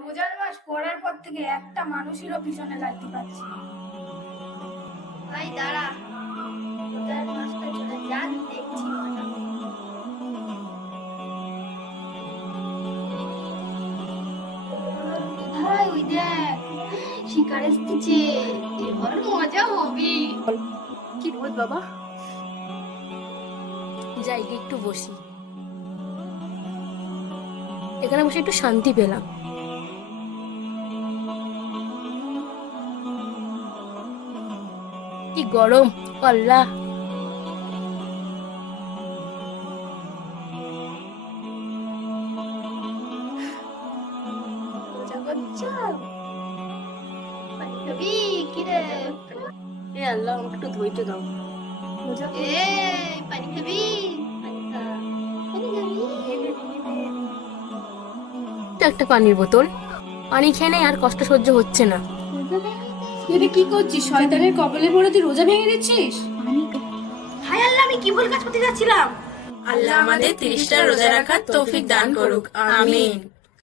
রোজার মাস পড়ার পর থেকে একটা মানুষেরও পিছনে লাগতে পারছি না। ভাই দাঁড়া, রোজার মাসটা চলে যান, দেখছি মজা। ভাই ওই দেখ, শিকার এসেছে, এবার মজা হবে। কি রোদ বাবা, যাই গিয়ে একটু বসি। এখানে বসে একটু শান্তি পেলাম। কি গরম, আল্লাহ। মজা করছো? পানি খাবি কি রে? এ আল্লাহ, আমাকে একটু ধৈর্য দাও। এই পানি খাবি? পানি খা। পানি খাবি? একটা পানির বোতল, পানি খেয়ে নেই, আর কষ্ট সহ্য হচ্ছে না। তুই কি করছিস? শয়তানের কবলে পড়ে তুই রোজা ভেঙে দিচ্ছিস? হায় আল্লাহ, আমি কি ভুল কাজ করতে যাচ্ছিলাম? আল্লাহ আমাদের 30টা রোজা রাখার তৌফিক দান করুক, আমিন।